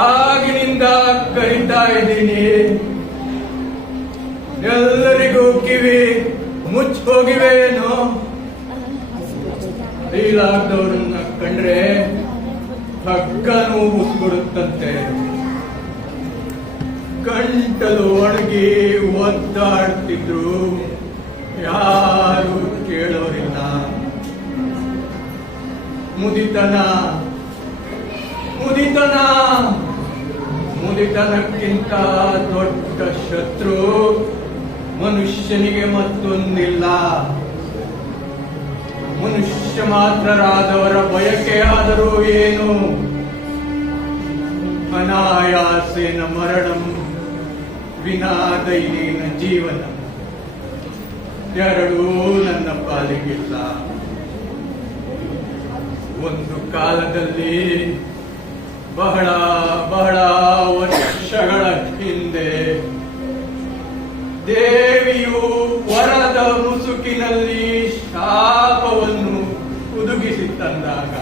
ಆಗಿನಿಂದ ಕರೀತಾ ಇದ್ದೀನಿ. ಎಲ್ಲರಿಗೂ ಕಿವಿ ಮುಚ್ಚ ಹೋಗಿವೇನೋ. ಫೇಲಾಗ್ದವ್ರನ್ನ ಕಂಡ್ರೆ ಹಗ್ಗನೂ ಕೊಡುತ್ತಂತೆ. ಗಂಟಲು ಒಣಗಿ ಒದ್ದಾಡ್ತಿದ್ರು, ಯಾರು ಕೇಳೋರಿಲ್ಲ. ಮುದಿತನ ಮುದಿತನ ಮುದಿತನಕ್ಕಿಂತ ದೊಡ್ಡ ಶತ್ರು ಮನುಷ್ಯನಿಗೆ ಮತ್ತೊಂದಿಲ್ಲ. ಮನುಷ್ಯ ಮಾತ್ರರಾದವರ ಬಯಕೆ ಆದರೂ ಏನು? ಅನಾಯಾಸೇನ ಮರಣಂ ವಿನಾ ದೈನೇನ ಜೀವನ. ಎರಡೂ ನನ್ನ ಪಾಲಿಗಿಲ್ಲ. ಒಂದು ಕಾಲದಲ್ಲಿ ಬಹಳ ಬಹಳ ವರ್ಷಗಳ ಹಿಂದೆ ದೇವಿಯು ವರದ ಮುಸುಕಿನಲ್ಲಿ ಶಾಪವನ್ನು ಹುದುಗಿಸಿ ತಂದಾಗ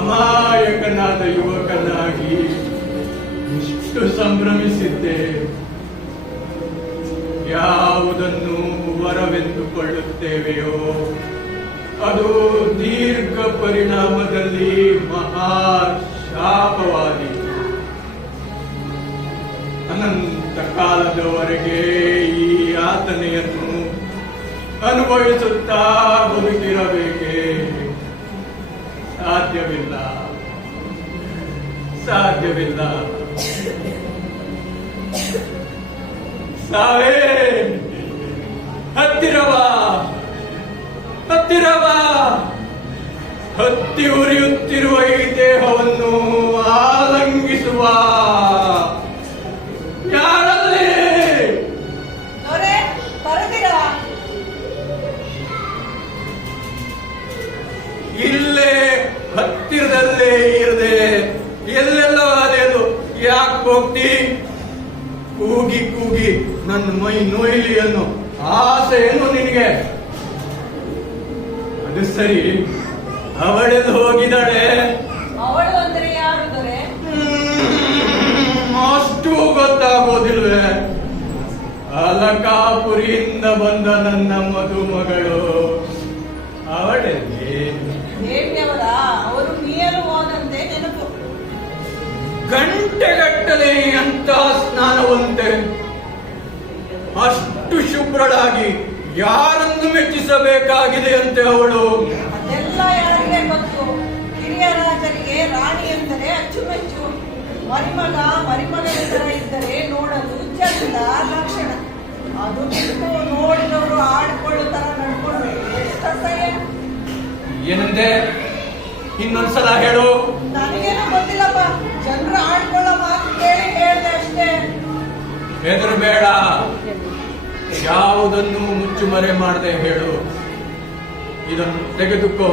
ಅಮಾಯಕನಾದ ಯುವಕನಾಗಿ ಇಷ್ಟು ಸಂಭ್ರಮಿಸಿದ್ದೆ. ಯಾವುದನ್ನು ವರವೆಂದುಕೊಳ್ಳುತ್ತೇವೆಯೋ ಅದು ದೀರ್ಘ ಪರಿಣಾಮದಲ್ಲಿ ಮಹಾ ಶಾಪವಾದಿ. ಅನಂತ ಕಾಲದವರೆಗೆ ಈ ಯಾತನೆಯನ್ನು ಅನುಭವಿಸುತ್ತಾ ಬದುಕಿರಬೇಕೆ? ಸಾಧ್ಯವಿಲ್ಲ, ಸಾಧ್ಯವಿಲ್ಲ. ಸಾವೇ ಹತ್ತಿರವಾ, ಹತ್ತಿರವಾ. ಹತ್ತಿ ಉರಿಯುತ್ತಿರುವ ಈ ದೇಹವನ್ನು ಆಲಂಗಿಸುವ. ಯಾರಲ್ಲಿ ಇಲ್ಲೇ ಹತ್ತಿರದಲ್ಲೇ ಇರದೆ ಎಲ್ಲೆಲ್ಲ ಅದೇದು ಯಾಕೆ ಹೋಗ್ತಿ? ಕೂಗಿ ಕೂಗಿ ನನ್ನ ಮೈ ನೋಯ್ಲಿ ಅನ್ನೋ ಆಸೆ ಏನು ನಿನಗೆ? ಅದು ಸರಿ, ಅವಳೆಲ್ಲ ಹೋಗಿದ್ದಾಳೆ? ಅವಳು ಅಂದರೆ ಯಾರು? ಅಷ್ಟು ಗೊತ್ತಾಗೋದಿಲ್ವೇ? ಅಲಕಾಪುರಿಯಿಂದ ಬಂದ ನನ್ನ ಮದುಮಗಳು ಅವಳಲ್ಲಿ ದೇವಿಯವರ ಅವರು ನೀರು ಹೋದಂತೆ ನೆನಪು. ಗಂಟೆಗಟ್ಟಲೆ ಅಂತ ಸ್ನಾನವಂತೆ ಅಷ್ಟು ಶುಭ್ರಳಾಗಿ ಯಾರನ್ನು ಮೆಚ್ಚಿಸಬೇಕಾಗಿದೆ ಅಂತೆ ಅವಳು. ಅದೆಲ್ಲ ಯಾರಿಗೆ ಗೊತ್ತು? ಹಿರಿಯ ರಾಜರಿಗೆ ರಾಣಿ ಎಂದರೆ ಅಚ್ಚುಮೆಚ್ಚು. ಮರಿಮಗಳ ತರ ಇದ್ದರೆ ನೋಡಲು ಚಂದ ಲಕ್ಷಣ. ಅದು ಬಿಟ್ಟು ನೋಡಿದವರು ಆಡ್ಕೊಳ್ಳೋ ತರ ನಡ್ಕೊಂಡ್ರೆ ಎಷ್ಟಸಹ್ಯ. ಏನಂದೆ? ಇನ್ನೊಂದ್ಸಲ ಹೇಳು. ನನಗೇನು ಗೊತ್ತಿಲ್ಲಪ್ಪ, ಜನರು ಆಡ್ಕೊಳ್ಳೋ ಮಾತು ಕೇಳಿ ಹೇಳ್ದೆ ಅಷ್ಟೇ. ಹೆದರಬೇಡ, ಯಾವುದನ್ನು ಮುಚ್ಚುಮರೆ ಮಾಡದೆ ಹೇಳು. ಇದನ್ನು ತೆಗೆದುಕೋ.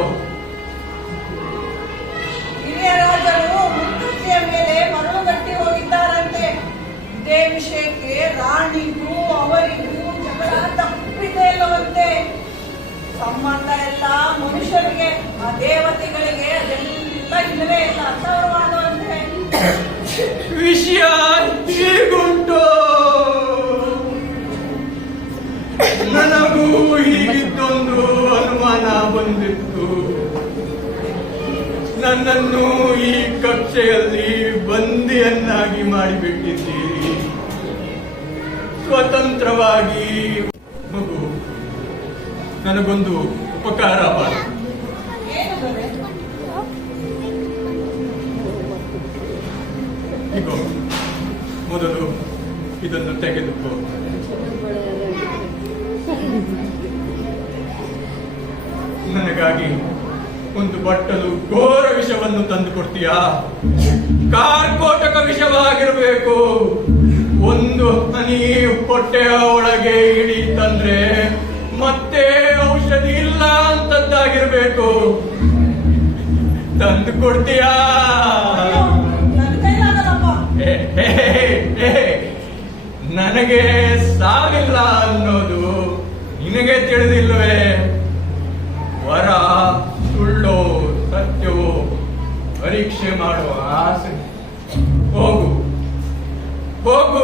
ಹಿರಿಯ ರಾಜರು ಮುತ್ತುಚ್ಚಿಯ ಮೇಲೆ ಮರಳು ಗಟ್ಟಿ ಹೋಗಿದ್ದಾರಂತೆ. ಇದೇ ವಿಷಯಕ್ಕೆ ರಾಣಿಗೂ ಅವರಿಗೂ ಜಗಳ ತಪ್ಪಿದೆ ಇಲ್ಲವಂತೆ. ಸಂಬಂಧ ಎಲ್ಲ ಮನುಷ್ಯರಿಗೆ, ಆ ದೇವತೆಗಳಿಗೆ ಅದೆಲ್ಲ ಇಲ್ಲವೇ ಇಲ್ಲ ಅಂತ ಅವರು ಮಾಡುವಂತೆ. ವಿಷಯ ಹೀಗುಂಟು. ನನಗೂ ಹೀಗಿದ್ದೊಂದು ಅನುಮಾನ ಬಂದಿತ್ತು. ನನ್ನನ್ನು ಈ ಕಕ್ಷೆಯಲ್ಲಿ ಬಂದಿಯನ್ನಾಗಿ ಮಾಡಿಬಿಟ್ಟಿದ್ದೀರಿ. ಸ್ವತಂತ್ರವಾಗಿ ಮಗು, ನನಗೊಂದು ಉಪಕಾರ ಮಾಡಿ. ಈಗ ಮೊದಲು ಇದನ್ನು ತೆಗೆದುಕೋ. ನನಗಾಗಿ ಒಂದು ಬಟ್ಟಲು ಘೋರ ವಿಷವನ್ನು ತಂದು ಕೊಡ್ತೀಯಾ? ಕಾರ್ಕೋಟಕ ವಿಷವಾಗಿರಬೇಕು. ಒಂದು ಹನಿ ಹೊಟ್ಟೆಯ ಒಳಗೆ ಇಡೀತಂದ್ರೆ ಮತ್ತೆ ಔಷಧಿ ಇಲ್ಲ ಅಂತದ್ದಾಗಿರ್ಬೇಕು. ತಂದು ಕೊಡ್ತೀಯಾ? ನನಗೆ ಸಾವಿಲ್ಲ ಅನ್ನೋದು ನಿನಗೆ ತಿಳಿದಿಲ್ವೇ? ವರ ಸುಳ್ಳೋ ಸತ್ಯವೋ ಪರೀಕ್ಷೆ ಮಾಡುವ ಆಸೆ. ಹೋಗು ಹೋಗು.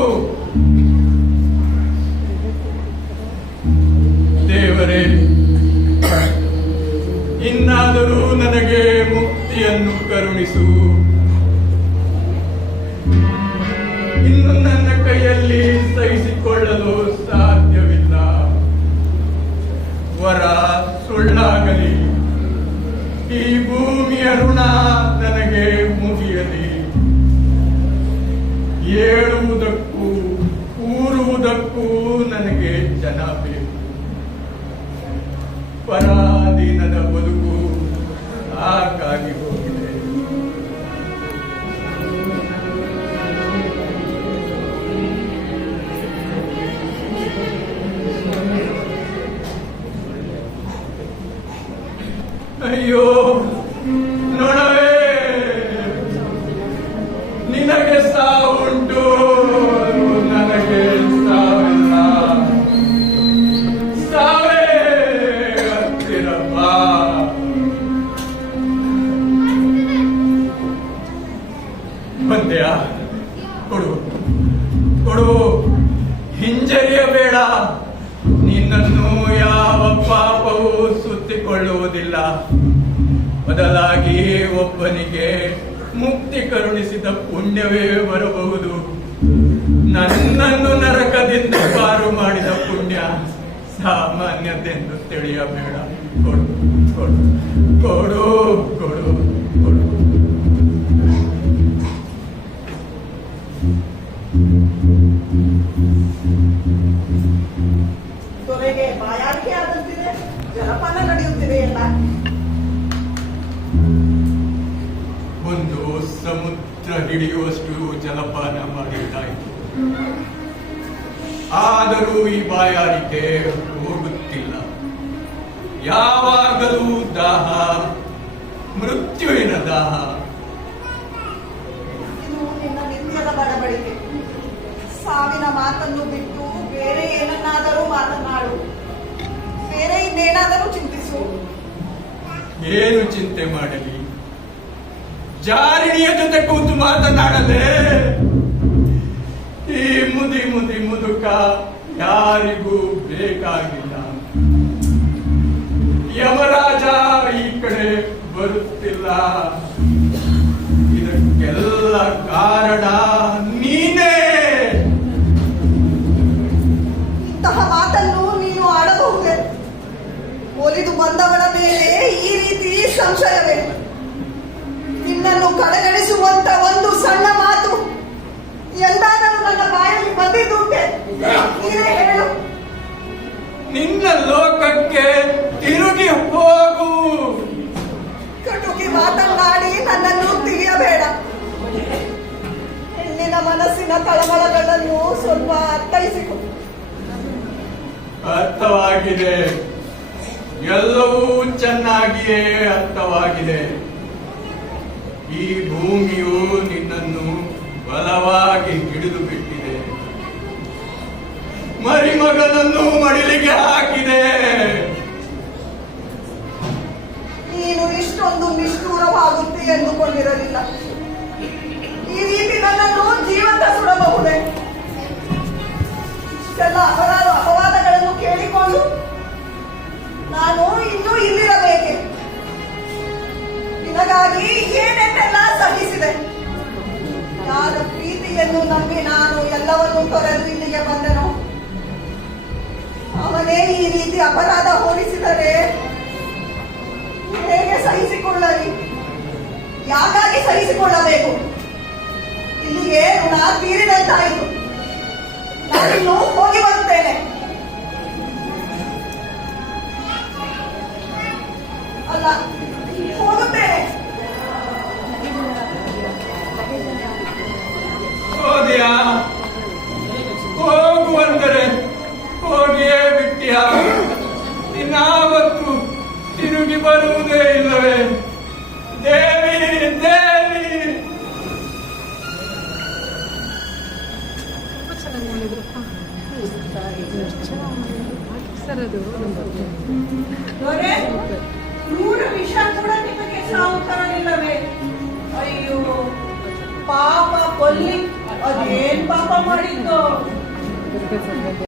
ದೇವರೇ, ಇನ್ನಾದರೂ ನನಗೆ ಮುಕ್ತಿಯನ್ನು ಕರುಣಿಸು. ಇನ್ನು ನನ್ನ ಕೈಯಲ್ಲಿ ಸಹಿಸಿಕೊಳ್ಳಲು ಸಾಧ್ಯವಿಲ್ಲ. ವರ ಸುಳ್ಳಾಗಲಿ, ಈ ಭೂಮಿಯ ಋಣ ನನಗೆ ಮುಗಿಯಲಿ. ಏಳುವುದಕ್ಕೂ ಕೂರುವುದಕ್ಕೂ ನನಗೆ ಜನ ಬೇಕು. ಪರಾಧೀನದ ಬದುಕು ಸಾಕಾಗಿ ಹೋಗಿದೆ. ಅಯ್ಯೋ ನೋಡವೇ, ನಿನಗೆ ಸಾವುಂಟು, ನನಗೆ ಸಾವಿಲ್ಲ. ಸಾವೇ ಹತ್ತಿರ ಬಾ. ಬಂದೆಯ? ಕೊಡು ಕೊಡು, ಹಿಂಜರಿಯಬೇಡ. ನಿನ್ನನ್ನು ಯಾವ ಪಾಪವೂ ಸುತ್ತಿಕೊಳ್ಳುವುದಿಲ್ಲ. ಬದಲಾಗಿ ಒಬ್ಬನಿಗೆ ಮುಕ್ತಿ ಕರುಣಿಸಿದ ಪುಣ್ಯವೇ ಬರಬಹುದು. ನನ್ನನ್ನು ನರಕದಿಂದ ಪಾರು ಮಾಡಿದ ಪುಣ್ಯ ಸಾಮಾನ್ಯತೆಂದು ತಿಳಿಯಬೇಡ. ಕೊಡು ಕೊಡು ಕೊಡು ಕೊಡು ಕೊಡು. ದೊರೆಗೆ ಬಾಯಾರಿಕೆ ಆದಂತಿದೆ, ಜಲಪಾನ ನಡೆಯುತ್ತಿದೆ ಎಲ್ಲ. ಒಂದು ಸಮುದ್ರ ಹಿಡಿಯುವಷ್ಟು ಜಲಪಾನ ಮಾಡಿದ್ದಾಯಿತು. ಆದರೂ ಈ ಬಾಯಾರಿಕೆ ಹೋಗುತ್ತಿಲ್ಲ. ಯಾವಾಗಲೂ ದಾಹ, ಮೃತ್ಯುವಿನ ದಾಹ. ಇದು ನಿನ್ನ ನಿತ್ಯದ ಬಡಬಡಿಕೆ. ಸಾವಿನ ಮಾತನ್ನು ಬಿಟ್ಟು ಬೇರೆ ಏನನ್ನಾದರೂ ಮಾತನಾಡು. ಬೇರೆ ಇನ್ನೇನಾದರೂ ಚಿಂತಿಸು. ಏನು ಚಿಂತೆ ಮಾಡಲಿ? ಜಾರಿಣಿಯ ಜೊತೆ ಕೂತು ಮಾತನಾಡಲೇ? ಈ ಮುದುಕ ಯಾರಿಗೂ ಬೇಕಾಗಿಲ್ಲ. ಯಮರಾಜ ಈ ಕಡೆ ಬರುತ್ತಿಲ್ಲ. ಇದಕ್ಕೆಲ್ಲ ಕಾರಣ ನೀನೇ. ಇಂತಹ ಮಾತನ್ನು ನೀನು ಆಡಬಹುದೇ? ಒಲಿದು ಬಂದವಳ ಮೇಲೆ ಈ ರೀತಿ ಸಂಶಯವೇ? ನಿನ್ನನ್ನು ಕಡೆಗಣಿಸುವಂತ ಒಂದು ಸಣ್ಣ ಮಾತು ಎಂದಾದರೂ ನನ್ನ ಬಾಯಲ್ಲಿ ಬಂದಿದ್ದುಂಟೆ? ನೀನೇ ಹೇಳು. ನಿನ್ನ ಲೋಕಕ್ಕೆ ತಿರುಗಿ ಹೋಗು. ಕಟುಕಿ ಮಾತನಾಡಿ ನನ್ನನ್ನು ತಿಳಿಯಬೇಡ. ಹೆಣ್ಣಿನ ಮನಸ್ಸಿನ ತಳಮಳಗಳನ್ನು ಸ್ವಲ್ಪ ಅರ್ಥೈಸಿಕೊ. ಅರ್ಥವಾಗಿದೆ, ಎಲ್ಲವೂ ಚೆನ್ನಾಗಿಯೇ ಅರ್ಥವಾಗಿದೆ. ಈ ಭೂಮಿಯು ನಿನ್ನನ್ನು ಬಲವಾಗಿ ಹಿಡಿದು ಬಿಟ್ಟಿದೆ. ಮರಿಮಗನನ್ನು ಮಡಿಲಿಗೆ ಹಾಕಿದೆ. ನೀನು ಇಷ್ಟೊಂದು ನಿಷ್ಠೂರವಾಗುತ್ತೆ ಎಂದುಕೊಂಡಿರಲಿಲ್ಲ. ಈ ರೀತಿ ನನ್ನನ್ನು ಜೀವಂತ ಸುಡಬಹುದೇ? ಇಷ್ಟೆಲ್ಲ ಅಪವಾದಗಳನ್ನು ಕೇಳಿಕೊಂಡು ನಾನು ಇನ್ನೂ ಇಲ್ಲಿರಬೇಕೆ? ನಿನಗಾಗಿ ಏನೆನ್ನೆಲ್ಲ ಸಹಿಸಿದೆ. ಯಾರ ಪ್ರೀತಿಯನ್ನು ನಂಬಿ ನಾನು ಎಲ್ಲವನ್ನೂ ತೊರೆದು ಇಲ್ಲಿಗೆ ಬಂದೆನೋ ಅವನೇ ಈ ರೀತಿ ಅಪರಾಧ ಹೋಲಿಸಿದರೆ ಹೇಗೆ ಸಹಿಸಿಕೊಳ್ಳಲಿ? ಯಾಕಾಗಿ ಸಹಿಸಿಕೊಳ್ಳಬೇಕು? ಇಲ್ಲಿಗೆ ಋಣ ತೀರಿದಂತಾಯಿತು. ನಾನಿನ್ನು ಹೋಗಿ ಬರುತ್ತೇನೆ. ಅಲ್ಲ, ಹೋಗುತ್ತೇನೆ. ಹೋದ್ಯಾ? ಹೋಗುವಂದರೆ ಹೋಗಿಯೇ ಬಿಟ್ಟಿಯಾ? ಇನ್ನಾವತ್ತು ತಿರುಗಿ ಬರುವುದೇ ಇಲ್ಲವೇ? ದೇವಿ ದೇವಿ, ದೊರೆ, 100 ವಿಷ ಕೂಡ ನಿಮಗೆ ಸಾವು ತರಲಿಲ್ಲವೇ? ಪಾಪ ಕೊಲ್ಲಿ ಅದೇನ್ ಪಾಪ ಮಾಡಿದ್ದು